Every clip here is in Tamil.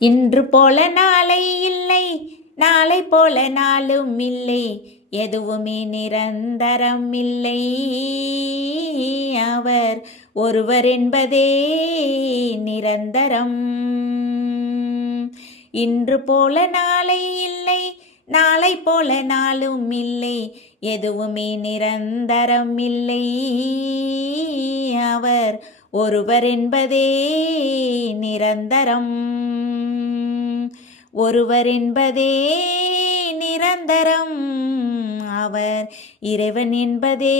இன்று போல நாளை இல்லை, நாளை போல நாளும் இல்லை, எதுவுமே நிரந்தரம் இல்லை. அவர் ஒருவர் என்பதே நிரந்தரம். இன்று போல நாளை இல்லை, நாளை போல நாளும் இல்லை, எதுவுமே நிரந்தரம் இல்லை. அவர் ஒருவர் என்பதே நிரந்தரம். ஒருவர் என்பதே நிரந்தரம். அவர் இறைவன் என்பதே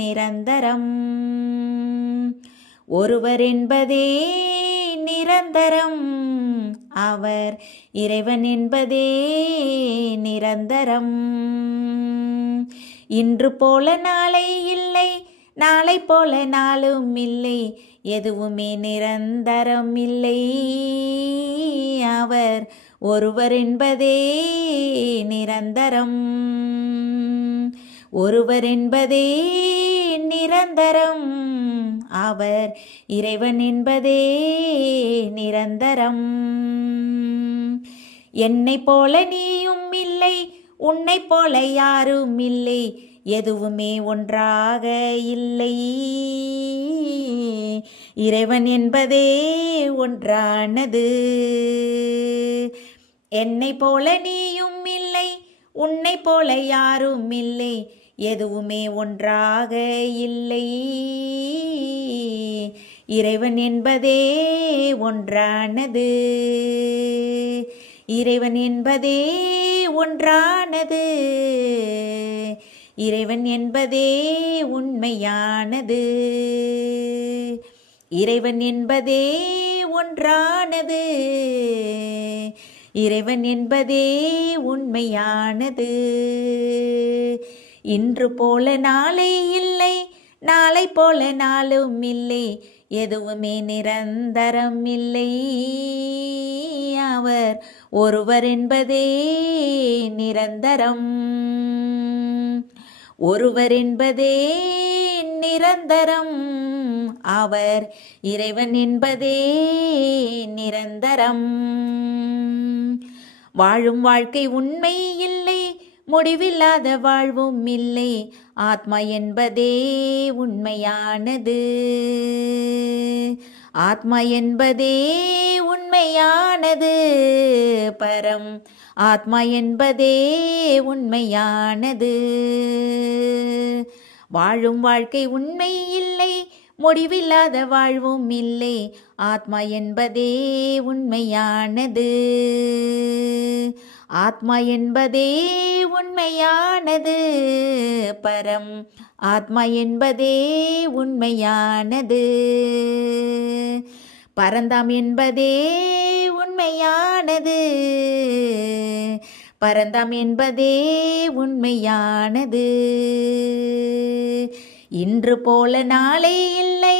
நிரந்தரம். ஒருவர் என்பதே நிரந்தரம். அவர் இறைவன் என்பதே நிரந்தரம். இன்று போல நாளை இல்லை, நாளை போல நாளும் இல்லை, எதுவுமே நிரந்தரம் இல்லை. அவர் ஒருவர் என்பதே நிரந்தரம். ஒருவர் என்பதே நிரந்தரம். அவர் இறைவன் என்பதே நிரந்தரம். என்னை போல நீயும் இல்லை, உன்னை போல யாரும் இல்லை, எதுவுமே ஒன்றாக இல்லை. இறைவன் என்பதே ஒன்றானது. என்னை போல நீயும் இல்லை, உன்னை போல யாரும் இல்லை, எதுவுமே ஒன்றாக இல்லை. இறைவன் என்பதே ஒன்றானது. இறைவன் என்பதே ஒன்றானது. இறைவன் என்பதே உண்மையானது. இறைவன் என்பதே ஒன்றானது. இறைவன் என்பதே உண்மையானது. இன்று போல நாளை இல்லை, நாளை போல நாளும் இல்லை, எதுவுமே நிரந்தரம் இல்லை. அவர் ஒருவர் என்பதே நிரந்தரம். ஒருவர் என்பதே நிரந்தரம். அவர் இறைவன் என்பதே நிரந்தரம். வாழும் வாழ்க்கை உண்மை இல்லை, முடிவில்லாத வாழ்வும் இல்லை, ஆத்மா என்பதே உண்மையானது. ஆத்மா என்பதே உண்மையானது. பரம் ஆத்மா என்பதே உண்மையானது. வாழும் வாழ்க்கை உண்மை இல்லை, முடிவில்லாத வாழ்வும் இல்லை, ஆத்மா என்பதே உண்மையானது. ஆத்மா என்பதே உண்மையானது. பரம் ஆத்மா என்பதே உண்மையானது. பரந்தாம் என்பதே உண்மையானது. பரந்தாம் என்பதே உண்மையானது. இன்று போல நாளை இல்லை,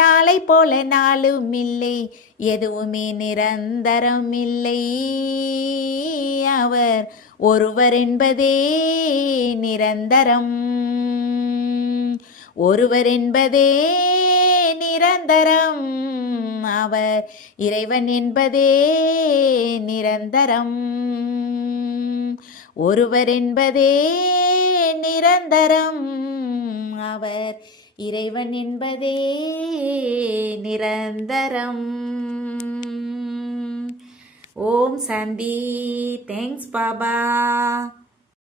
நாளை போல நாளும் இல்லை, எதுவுமே நிரந்தரம் இல்லை. அவர் ஒருவர் என்பதே நிரந்தரம். ஒருவர் என்பதே நிரந்தரம். அவர் இறைவன் என்பதே நிரந்தரம். ஒருவர் என்பதே நிரந்தரம். அவர் இறைவன் என்பதே நிரந்தரம். ஓம் சாந்தி. தேங்க்ஸ் பாபா.